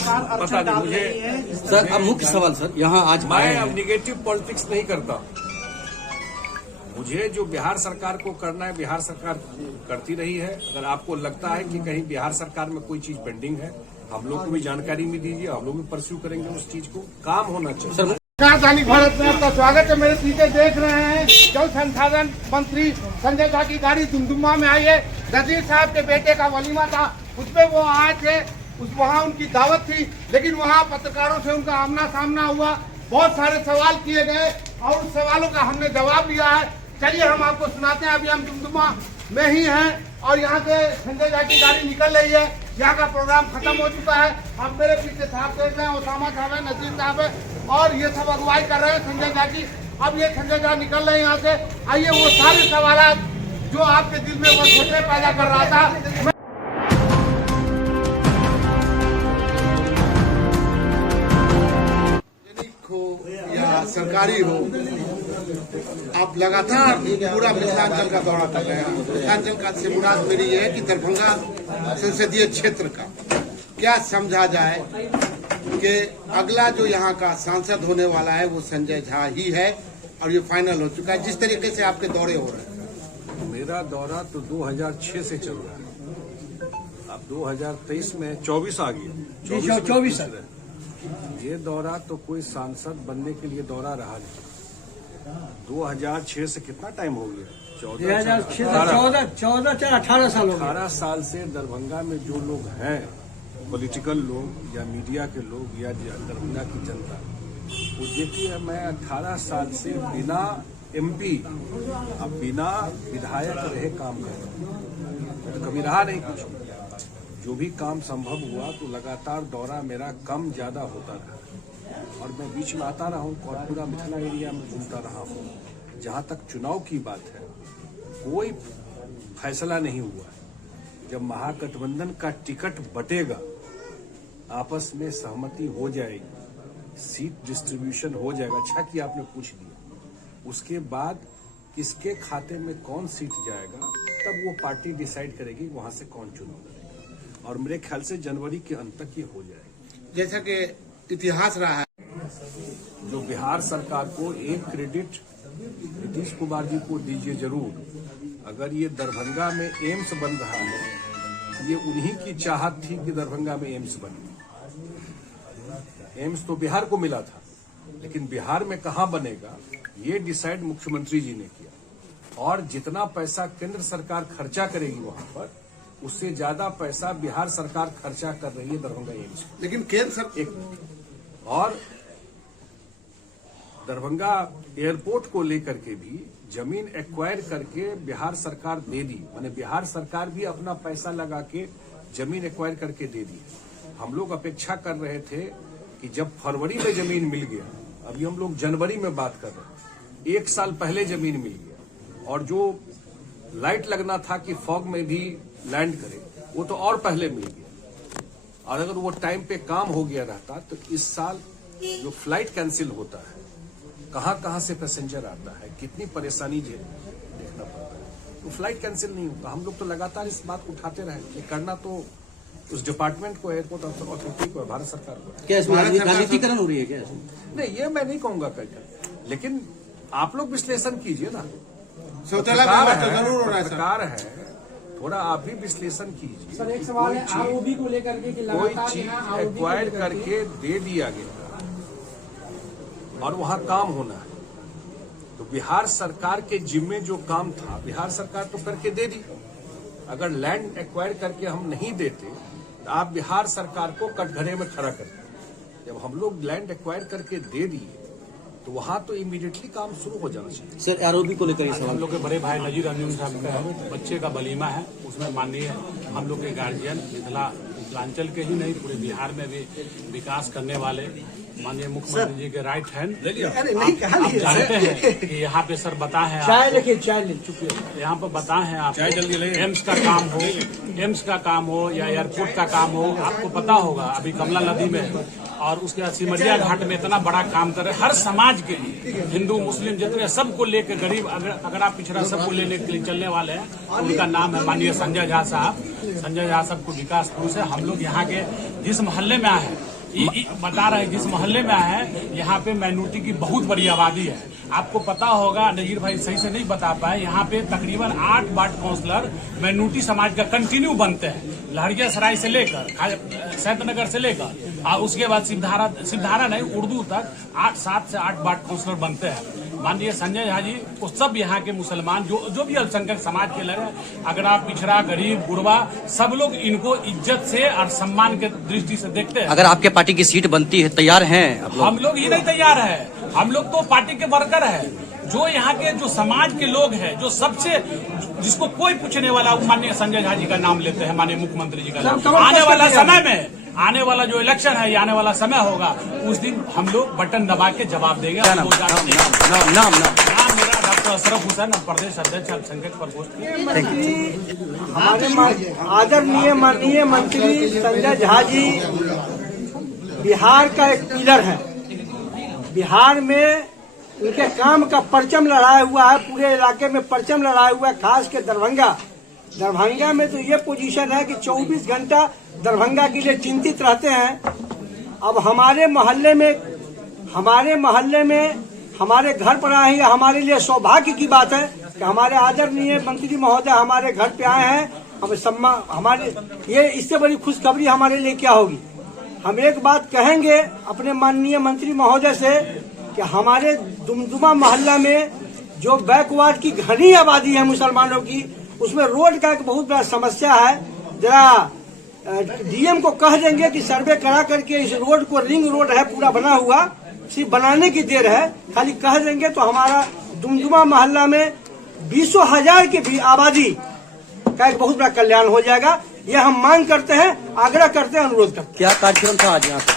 सरकार पता नहीं मुझे। सर अब मुख्य सवाल सर यहाँ आज मैं अब निगेटिव पॉलिटिक्स नहीं करता। मुझे जो बिहार सरकार को करना है बिहार सरकार करती रही है। अगर आपको लगता है कि कहीं बिहार सरकार में कोई चीज पेंडिंग है, हम लोग को भी जानकारी में दीजिए, हम लोग भी परस्यू करेंगे उस चीज को। काम होना चाहिए। दैनिक भारत में आपका स्वागत है। मेरे पीछे देख रहे हैं जल संसाधन मंत्री संजय झा की गाड़ी दुमदुमा में आई है। नजीर साहब के बेटे का वलीमा था, उसमें वो आए थे, वहाँ उनकी दावत थी, लेकिन वहाँ पत्रकारों से उनका आमना सामना हुआ। बहुत सारे सवाल किए गए और उन सवालों का हमने जवाब दिया है। चलिए हम आपको सुनाते हैं। अभी हम दुमदुमा में ही हैं और यहाँ से संजय झा की गाड़ी निकल रही है। यहाँ का प्रोग्राम खत्म हो चुका है। अब मेरे पीछे साहब देख रहे हैं, ओसामा साहब है, नजीर साहब है और ये सब अगुवाई कर रहे हैं संजय झा की। अब ये संजय झा निकल रहे हैं यहाँ से। आइए वो सारे सवाल जो आपके दिल में वो सोचे पैदा कर रहा था। या सरकारी हो, आप लगातार पूरा मिथिलांचल का दौरा कर रहे हैं। मिथिलांचल का से मुराद मेरी ये है कि दरभंगा संसदीय क्षेत्र का क्या समझा जाए कि अगला जो यहाँ का सांसद होने वाला है वो संजय झा ही है और ये फाइनल हो चुका है। जिस तरीके से आपके दौरे हो रहे हैं। मेरा दौरा तो 2006 से चल रहा है। अब 2023 में 24 आ गया। 24 ये दौरा तो कोई सांसद बनने के लिए दौरा रहा नहीं। 2006 से कितना टाइम हो गया? 18 साल हो गए। 18 साल से दरभंगा में जो लोग हैं, पॉलिटिकल लोग या मीडिया के लोग या दरभंगा की जनता, वो देखती है मैं 18 साल से बिना MP अब बिना विधायक रहे काम कर रहा हूँ। तो कभी रहा नहीं कुछ। जो भी काम संभव हुआ तो लगातार दौरा मेरा कम ज्यादा होता रहा और मैं बीच में आता रहा हूँ और पूरा मिथिला एरिया में घूमता रहा हूँ। जहाँ तक चुनाव की बात है, कोई फैसला नहीं हुआ है। जब महागठबंधन का टिकट बटेगा, आपस में सहमति हो जाएगी, सीट डिस्ट्रीब्यूशन हो जाएगा। अच्छा कि आपने पूछ लिया। उसके बाद किसके खाते में कौन सीट जाएगा, तब वो पार्टी डिसाइड करेगी वहां से कौन चुनाव लड़ेगा। और मेरे ख्याल से जनवरी के अंत तक ये हो जाएगा। जैसा कि इतिहास रहा है, जो बिहार सरकार को एक क्रेडिट नीतीश कुमार जी को दीजिए जरूर। अगर ये दरभंगा में एम्स बन रहा है, ये उन्हीं की चाहत थी कि दरभंगा में एम्स बने। एम्स तो बिहार को मिला था, लेकिन बिहार में कहां बनेगा ये डिसाइड मुख्यमंत्री जी ने किया। और जितना पैसा केंद्र सरकार खर्चा करेगी वहां पर, उससे ज्यादा पैसा बिहार सरकार खर्चा कर रही है दरभंगा एम्स। लेकिन केंद्र सरकार और दरभंगा एयरपोर्ट को लेकर के भी जमीन एक्वायर करके बिहार सरकार दे दी। माने बिहार सरकार भी अपना पैसा लगा के जमीन एक्वायर करके दे दी। हम लोग अपेक्षा कर रहे थे कि जब फरवरी में जमीन मिल गया, अभी हम लोग जनवरी में बात कर रहे हैं, 1 साल पहले जमीन मिल गया। और जो लाइट लगना था कि फॉग में भी लैंड करे, वो तो और पहले मिल गया। और अगर वो टाइम पे काम हो गया रहता तो इस साल जो फ्लाइट कैंसिल होता है, कहां से पैसेंजर आता है, कितनी परेशानी देखना पड़ता है, तो फ्लाइट कैंसिल नहीं होता। हम लोग तो लगातार इस बात को उठाते रहे। ये करना तो उस डिपार्टमेंट को, एयरपोर्ट अथॉरिटी को, भारत सरकार को। क्या इसमें राजनीतिकरण हो रही है क्या? नहीं, ये मैं नहीं कहूंगा कर, लेकिन आप लोग विश्लेषण कीजिए ना। सरकार है, थोड़ा आप भी विश्लेषण कीजिए। सर एक सवाल है आरओबी को लेकर के कि कोई चीज एक्वायर करके दे दिया गया और वहां काम होना है, तो बिहार सरकार के जिम्मे जो काम था बिहार सरकार तो करके दे दी। अगर लैंड एक्वायर करके हम नहीं देते तो आप बिहार सरकार को कटघरे में खड़ा करते। जब हम लोग लैंड एक्वायर करके दे दिए तो वहां तो इमीडिएटली काम शुरू हो जाना चाहिए। सर आरओबी को लेकर हम लोग के बड़े भाई नजीर अंजुम साहब का बच्चे का वलीमा है, उसमें माननीय हम लोग के गार्जियन मिथिलांचल के ही नहीं पूरे बिहार में भी विकास करने वाले माननीय मुख्यमंत्री जी के राइट हैंड। आप जानते हैं कि यहाँ पे सर बताए हैं, यहाँ पर बताए हैं आप एम्स का काम हो या एयरपोर्ट का काम हो, आपको पता होगा अभी कमला नदी में और उसके बाद सिमरिया घाट में इतना बड़ा काम कर रहे हैं। हर समाज के लिए, हिंदू मुस्लिम जितने सबको लेकर, गरीब अगर आप पिछड़ा सबको लेने के लिए चलने वाले हैं। उनका नाम है माननीय संजय झा साहब। संजय झा साहब को विकास पुरुष है। हम लोग यहाँ के जिस मोहल्ले में आए हैं बता रहे हैं जिस मोहल्ले में है यहाँ पे माइनॉरिटी की बहुत बड़ी आबादी है। आपको पता होगा, नजीर भाई सही से नहीं बता पाए, यहाँ पे तकरीबन 8 वार्ड काउंसलर माइनॉरिटी समाज का कंटिन्यू बनते हैं। लहरियासराय से लेकर सैदनगर से लेकर और उसके बाद शिवधारा नहीं उर्दू तक 7 से 8 वार्ड काउंसलर बनते हैं। माननीय संजय झा जी को सब यहाँ के मुसलमान जो भी अल्पसंख्यक समाज के लगे, अगड़ा पिछड़ा गरीब गुरबा, सब लोग इनको इज्जत से और सम्मान के दृष्टि से देखते हैं। अगर आपके पार्टी की सीट बनती है, तैयार हैं आप लोग? हम लोग ही नहीं तैयार है, हम लोग तो पार्टी के वर्कर है। जो यहाँ के जो समाज के लोग हैं, जो सबसे जिसको कोई पूछने वाला, माननीय संजय झा जी का नाम लेते हैं, माननीय मुख्यमंत्री जी का नाम। आने वाला समय में, आने वाला जो इलेक्शन है, आने वाला समय होगा, उस दिन हम लोग बटन दबा के जवाब देंगे। नाम मेरा डॉक्टर अशरफ हुसैन, प्रदेश अध्यक्ष अल्पसंख्यक प्रकोष्ठ। हमारे आदरणीय माननीय मंत्री संजय झा जी बिहार का एक पिलर है। बिहार में उनके काम का परचम लहराया हुआ है, पूरे इलाके में परचम लहराया हुआ है, खास के दरभंगा में तो ये पोजीशन है कि 24 घंटा दरभंगा के लिए चिंतित रहते हैं। अब हमारे मोहल्ले में हमारे घर पर आए हैं, हमारे लिए सौभाग्य की बात है कि हमारे आदरणीय मंत्री महोदय हमारे घर पे आए हैं। हमारे ये इससे बड़ी खुशखबरी हमारे लिए क्या होगी। हम एक बात कहेंगे अपने माननीय मंत्री महोदय से कि हमारे दुमदुमा मोहल्ला में जो बैकवर्ड की घनी आबादी है मुसलमानों की, उसमें रोड का एक बहुत बड़ा समस्या है। जरा डीएम को कह देंगे कि सर्वे करा करके इस रोड को, रिंग रोड है पूरा बना हुआ, सिर्फ बनाने की देर है, खाली कह देंगे तो हमारा दुमदुमा मोहल्ला में 20,000 की भी आबादी का एक बहुत बड़ा कल्याण हो जाएगा। ये हम मांग करते हैं, आग्रह करते हैं, अनुरोध करते हैं। क्या कार्यक्रम था आज यहाँ पे?